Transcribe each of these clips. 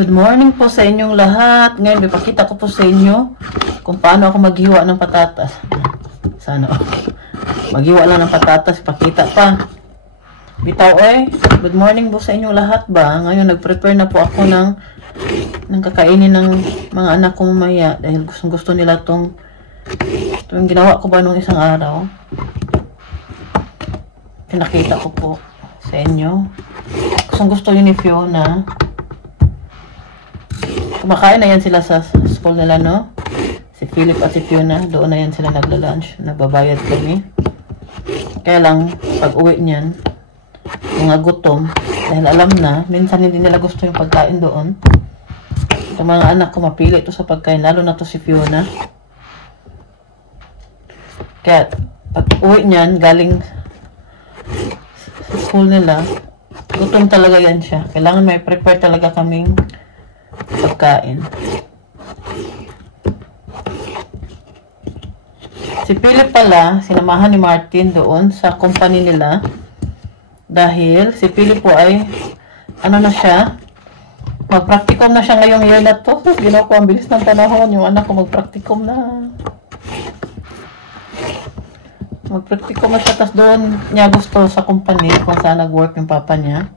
Good morning po sa inyong lahat. Ngayon, ipakita ko po sa inyo kung paano ako maghiwa ng patatas. Sana okay. Maghiwa lang ng patatas, ipakita pa. Bitaw good morning po sa inyong lahat ba? Ngayon, nag-prepare na po ako ng kakainin ng mga anak ko mamaya dahil gusto nila itong ginawa ko ba nung isang araw. Pinakita ko po sa inyo. Gusto yun ni Fiona. Kumakain na yan sila sa school nila, no? Si Philip at si Fiona, doon na yan sila nagla-lunch. Nagbabayad kami. Kaya lang, pag uwi niyan, mga gutom, dahil alam na, minsan hindi nila gusto yung pagkain doon. Yung mga anak ko mapili ito sa pagkain, lalo na to si Fiona. Kaya, pag uwi niyan, galing sa school nila, gutom talaga yan siya. Kailangan may prepare talaga kaming pagkain. Si Philip pala, sinamahan ni Martin doon sa company nila dahil si Philip po ay ano na siya, mag-practicum na siya ngayong year na to. Ginawa ko, ang bilis ng panahon, yung anak ko mag-practicum na. Mag-practicum na siya, tas doon niya gusto sa company kung saan nag-work yung papa niya.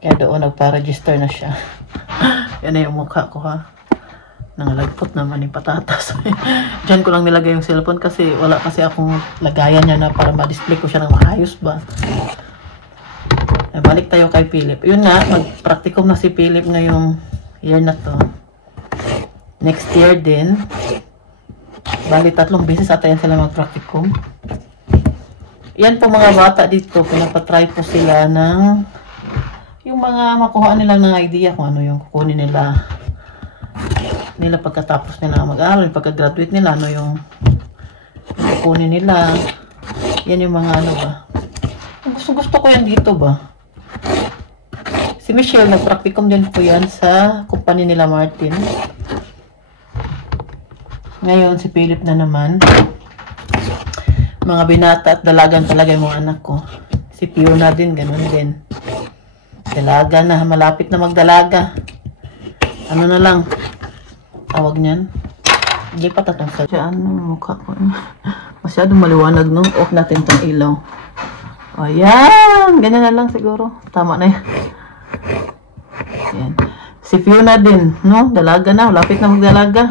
Kaya doon nagpa-register na siya. Yan na yung mukha ko, ha. Nangalagpot naman yung patatas. Diyan ko lang nilagay yung cellphone kasi wala kasi akong lagayan niya na para ma-display ko siya ng maayos ba. Balik tayo kay Philip. Yun nga, mag-practicum na si Philip ngayong year na to. Next year din. Bali 3 beses ata yan sila mag-practicum. Yan po mga bata dito, pinapatry po sila ng yung mga makuha nila ng idea kung ano yung kukunin nila pagkatapos nila mag-aaral, pagka-graduate nila, ano yung kukunin nila. Yan yung mga ano ba. Gusto ko yan dito ba. Si Michelle, nag-practicum din po yan sa company nila Martin. Ngayon, si Philip na naman. Mga binata at dalagan talaga yung mga anak ko. Si Fiona din, ganun din. Dalaga na, malapit na magdalaga. Ano na lang, tawag niyan. Hindi pa tatong sa dyan, mukha ko. Masyadong maliwanag nung off natin itong ilaw. O yan, ganyan na lang siguro. Tama na yan. Yan. Si Fiona din, no? Dalaga na, malapit na magdalaga.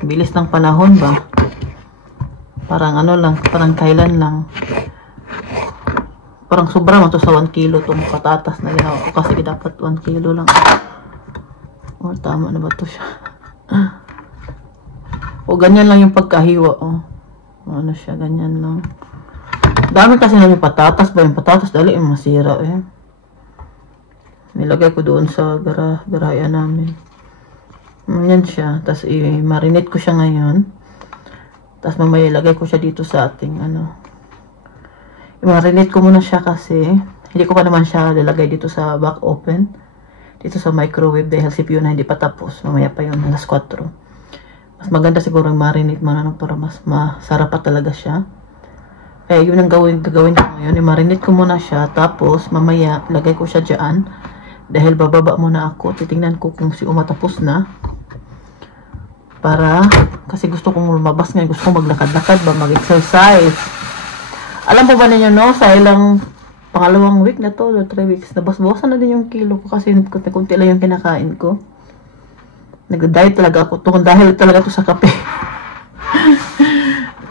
Bilis ng panahon ba? Parang ano lang, parang kailan lang. Parang sobra man to sa 1 kilo itong patatas na ginawa ko kasi dapat 1 kilo lang. O, tama na ba to siya? O, ganyan lang yung pagkahiwa. O, ano siya, ganyan lang. Dami kasi namin patatas ba? Yung patatas dali yung masira eh. Nilagay ko doon sa garaya namin. Yan siya. Tapos i-marinate ko siya ngayon. Tapos mamaya ilagay ko siya dito sa ating ano. I-marinate ko muna siya kasi hindi ko pa naman siya lalagay dito sa back open. Dito sa microwave dahil si Fiona hindi pa tapos. Mamaya pa yun, alas 4. Mas maganda siguro yung marinate muna para mas masarap pa talaga siya. Kaya yun ang gagawin ko ngayon. I-marinate ko muna siya. Tapos mamaya lagay ko siya dyan. Dahil bababa muna ako. Titingnan ko kung si umatapos na. Para, kasi gusto kong lumabas ngayon. Gusto kong maglakad-lakad ba, mag-exercise. Alam po ba ninyo, no? Sa ilang pangalawang week na to, 3 weeks, nabas-bawasan na din yung kilo ko kasi kunti lang yung kinakain ko. Nag-diet talaga ako to dahil talaga to sa kape.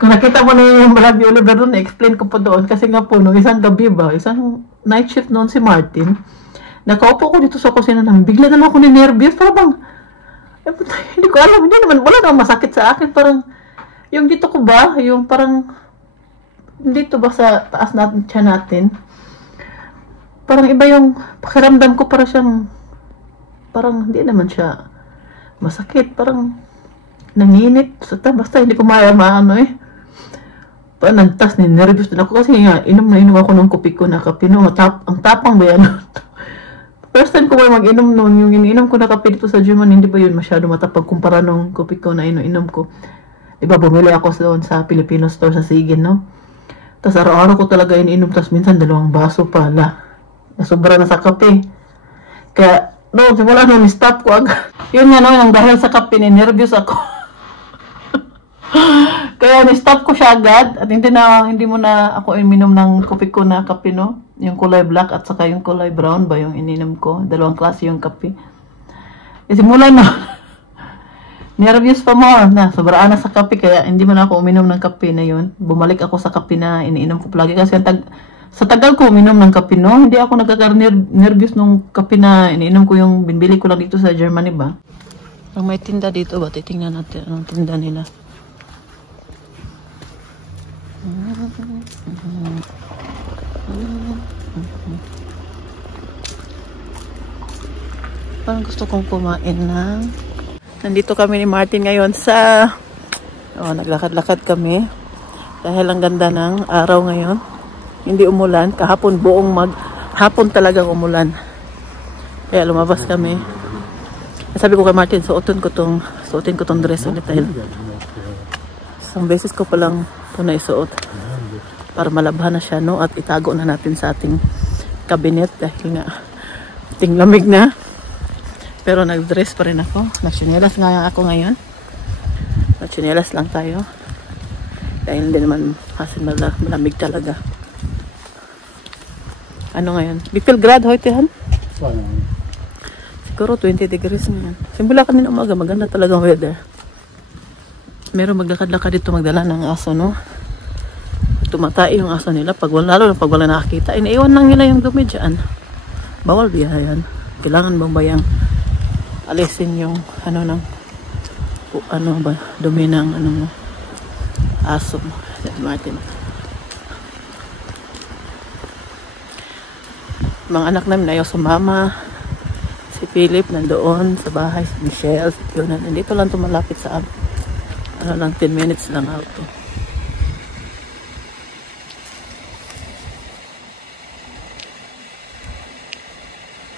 Kung nakita mo na yung Malabi Oliver doon, na-explain ko po doon kasi nga po, no, isang gabi ba, isang night shift noon si Martin, nakaupo ko dito sa kusina namin, bigla na lang ako ni-nervous, parang hindi ko alam, hindi naman, wala naman masakit sa akin, parang, yung dito ko ba, yung parang, dito ba sa taas natin, tiyan natin, parang iba yung pakiramdam ko, para siyang, parang hindi naman siya masakit, parang nanginit, basta hindi ko maano eh, parang nagtas, nervous din ako kasi nga, inom ako ng kopi ko na kape, no, ang tapang ba yan? First time ko ba mag-inom noon, yung ininom ko na kape dito sa German, hindi ba yun masyado matapag kumpara nung kopi ko na inom ko. Diba, bumili ako doon sa Filipino store sa Sigin, no? Tapos araw-araw ko talaga ininom, tapos minsan 2 baso pala. Nasobra na sa kape. Kaya, no, simula nung stop ko agad. Yun nga no, yung dahil sa kape, nervous ako. Kaya ni-stop ko siya agad at hindi mo na ako iminom ng kopi ko na kape, no? Yung kulay black at saka yung kulay brown ba yung ininom ko. Dalawang klase yung kape. Simula no, nervous pa more na sobraan na sa kape kaya hindi mo na ako uminom ng kape na yun. Bumalik ako sa kape na iniinom ko palagi kasi sa tagal ko uminom ng kape, no? Hindi ako nagkaka-nervous nung kape na iniinom ko yung binbili ko lang dito sa Germany ba. Ang may tinda dito ba? Titingnan natin anong tinda nila. Parang gusto kong kumain ng... Nandito kami ni Martin ngayon sa... naglakad-lakad kami. Dahil ang ganda ng araw ngayon. Hindi umulan. Kahapon hapon talagang umulan. Kaya lumabas kami. Sabi ko kay Martin, suotin ko tong dress ulit dahil isang beses ko palang ito na isuot para malabhan na siya, no? At itago na natin sa ating cabinet dahil nga ating lamig na. Pero nag-dress pa rin ako. Nagsinelas nga ako ngayon. Nagsinelas lang tayo. Dahil hindi naman kasi malamig talaga. Ano ngayon? Belgrad heute han? Siguro 20 degrees ngayon. Simula kanina umaga, maganda talaga ang weather. Meron maglakad-lakad dito magdala ng aso, no? Tumatay yung aso nila. Lalo na pag wala nakakita, inaiwan lang nila yung dumi dyan. Bawal biyahan. Kailangan bang bayang alisin yung dumi ng aso mo. Martin. Mga anak namin ayaw sumama. Si Philip nandoon sa bahay, si Michelle, si Fiona. Nandito lang tumalapit sa amin. 10 minutes lang out to.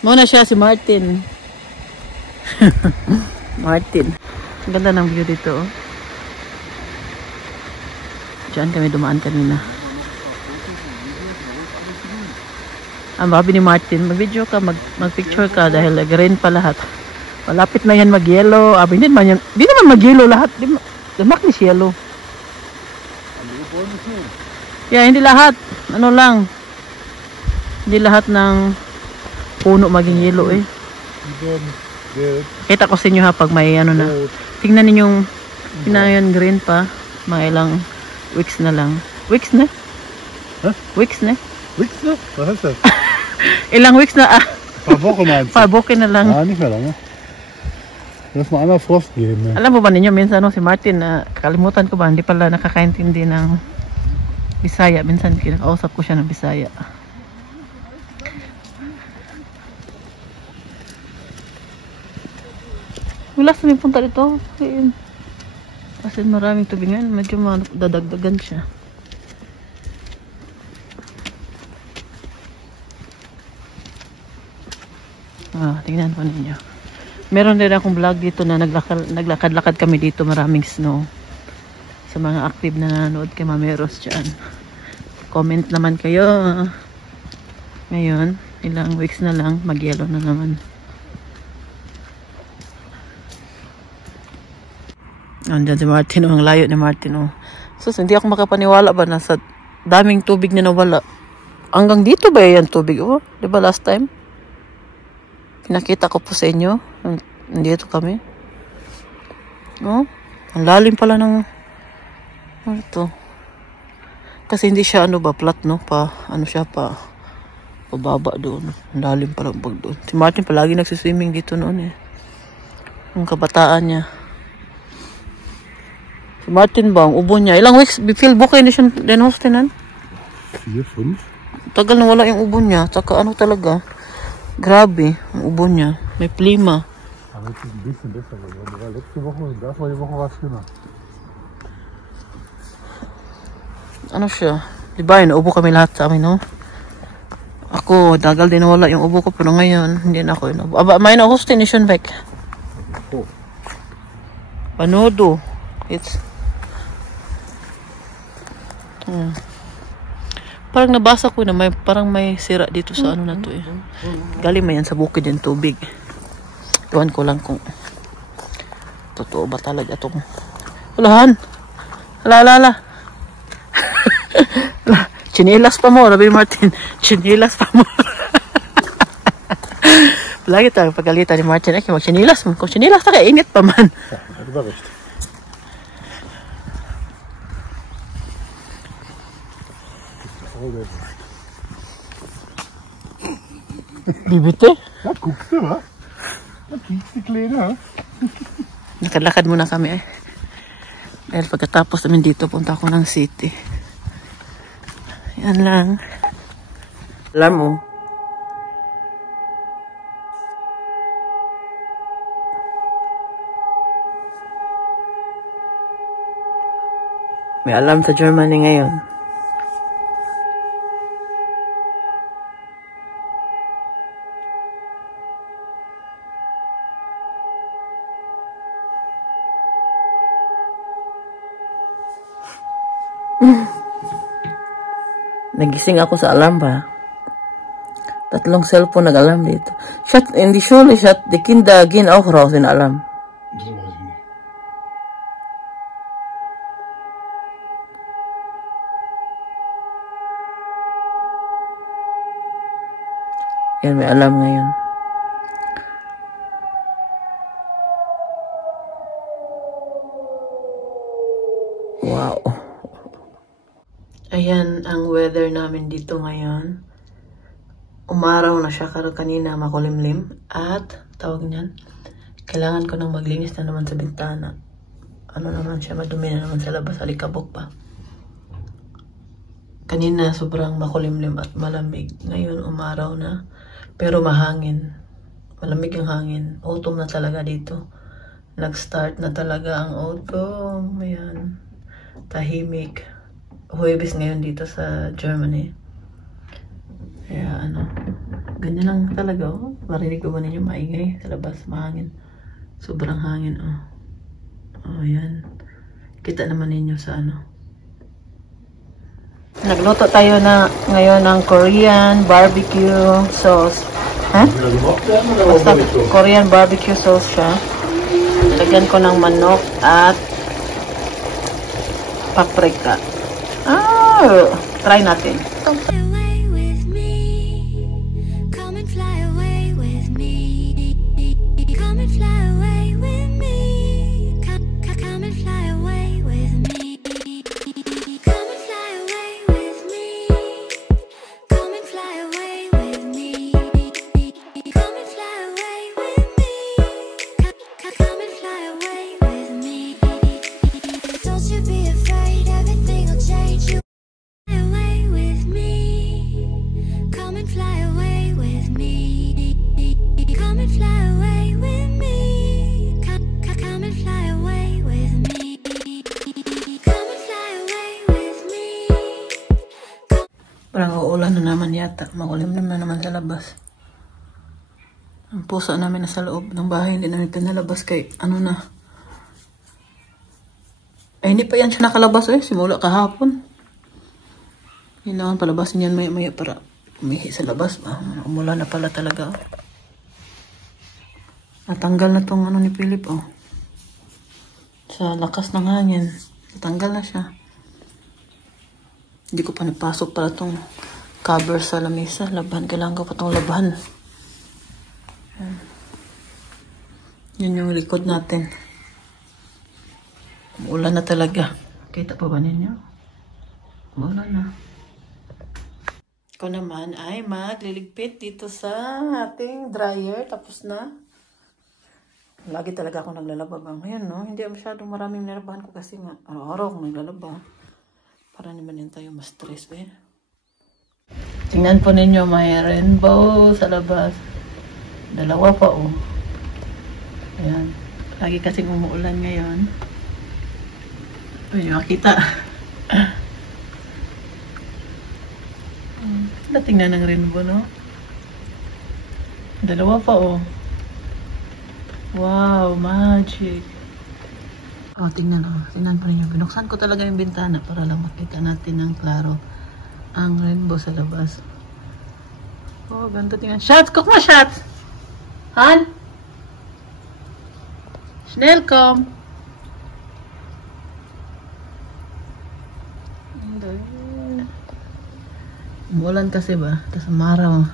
Muna siya si Martin. Martin. Ang ganda ng view dito, oh. Diyan kami dumaan kanina. Ang babi ni Martin, mag-video ka, mag-picture ka dahil green pa lahat. Malapit na yan mag-yellow. Hindi naman mag-yellow lahat. Damak ni yellow. Yeah, hindi lahat. Ano lang. Hindi lahat ng puno maging yellow eh. Kita ko sa inyo ha pag may ano na. Tingnan ninyong pinayan green pa. Mga ilang weeks na lang. Weeks na? Huh? Weeks na? Weeks na? Was heißt das? Ilang weeks na ah. Paar Wochen meinst du? Paar Wochen na lang. Ah, nicht mehr lange. Lass mal einmal Frost geben. Ne? Alam mo ba ninyo, minsan si Martin, kakalimutan ko ba, hindi pala nakakaintindi ng Bisaya. Minsan kinakausap ko siya ng Bisaya. Wala sa punta dito. Kasi maraming tubig ngayon, medyo dadagdagan siya. Tingnan po ninyo. Meron din akong vlog dito na naglakad-lakad kami dito, maraming snow. Sa mga active na nanonood kay Mameros dyan. Comment naman kayo. Ngayon, ilang weeks na lang, mag-yellow na naman. Andyan si Martin, ang layo ni Martin. So, hindi ako makapaniwala ba na sa daming tubig na nawala. Hanggang dito ba yan tubig? Diba last time? Pinakita ko po sa inyo. Nandito kami. Ang lalim pala ng ito. Kasi hindi siya flat, no? Pababa doon. Ang lalim pala pag doon. Si Martin palagi nagsiswimming dito noon eh. Ang kabataan niya. Si Martin ba, ang ubo niya. Ilang weeks, feel bukay na siya den hostenan? 4, 5. Tagal na wala yung ubo niya. Tsaka talaga. Grabe, ang ubo niya. May plima. Aber jetzt ist ein bisschen besser geworden. Weil letzte Woche, das war die Woche war schlimmer. Ano siya? Diba, inuubo kami lahat sa amin, no? Ako, dagal din nawala yung ubo ko. Pero ngayon, hindi na ako inuubo. May na-hostin ni Schönbeck. Panodo. Parang nabasa ko na parang may sira dito sa ano na to eh. Galing man yan sa bukid yung tubig. Tuwan ko lang kung totoo ba talaga itong ulahan. Hala. Chinilas pa mo, Rabi Martin. Chinilas pa mo. Lagi tayo pagalitan ni Martin. Ay, mag-chinilas mo. Kung chinilas na init pa man. Bibite? Ja, kokte va? Ja, kikte klena. Nakalakad muna kami eh. Dahil pagkatapos namin dito, punta ako ng city. Yan lang. Alam mo. May alarm sa Germany ngayon. Nagising ako sa alarm ba? 3 cellphone nag-alarm dito. In die Schule die Kinder gehen auch raus in Alarm. Das weiß ich nicht. Yan, may alarm ngayon. Wow. Ayan ang weather namin dito ngayon. Umaraw na siya kanina makulimlim. At, tawag niyan, kailangan ko nang maglinis na naman sa bintana. Ano naman siya, madumi na naman sa labas, alikabok pa. Kanina sobrang makulimlim at malamig. Ngayon umaraw na. Pero mahangin. Malamig ang hangin. Autumn na talaga dito. Nag-start na talaga ang autumn. Ayan. Tahimik. Huwebes ngayon dito sa Germany. Kaya ganyan lang talaga. Oh. Marinig ko ba ninyo maingay sa labas, mahangin. Sobrang hangin. Oh, ayan. Kita naman ninyo sa Nagluto tayo na ngayon ng Korean barbecue sauce. Ha? Basta Korean barbecue sauce siya. Lagyan ko ng manok at paprika. Try natin. Parang uulan na naman yata. Makulimlim na naman sa labas. Ang pusa namin nasa loob ng bahay. Hindi namin pinalabas kay na. Ay, hindi pa yan siya nakalabas simula kahapon. Kailangan palabasin yan maya-maya para umihi sa labas. Umulan na pala talaga. Natanggal na tong ni Philip sa lakas ng hangin. Natanggal na siya. Hindi ko pa napasok pala itong cover sa lamesa. Laban. Kailangan ko pa itong laban. Yan yung likod natin. Ulan na talaga. Kita pa ba ninyo? Ulan na. Ako naman ay magliligpit dito sa ating dryer. Tapos na. Lagi talaga ako naglalaba ba. Ngayon, hindi masyadong maraming nalabahan ko kasi nga araw-araw akong naglalaba. Para naman yun tayo ma-stress Tingnan po ninyo, may rainbow sa labas. 2 pa Ayan. Lagi kasing umuulan ngayon. Pwede makita. Tingnan ng rainbow, no? 2 pa Wow, magic. Tingnan Tingnan po ninyo. Binuksan ko talaga yung bintana para lang makita natin ng klaro. ang rainbow sa labas. Oh, ganito tingnan. Shots! Cook mo, shots! Han? Schnell, come! Umulan kasi ba? Tapos umaraw.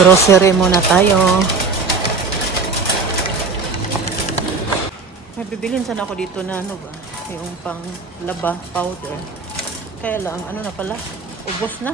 Grocery muna tayo. May bibilin sana ako dito na ano ba? Yung pang laba powder. Kaya lang, ano na pala? Ubos na.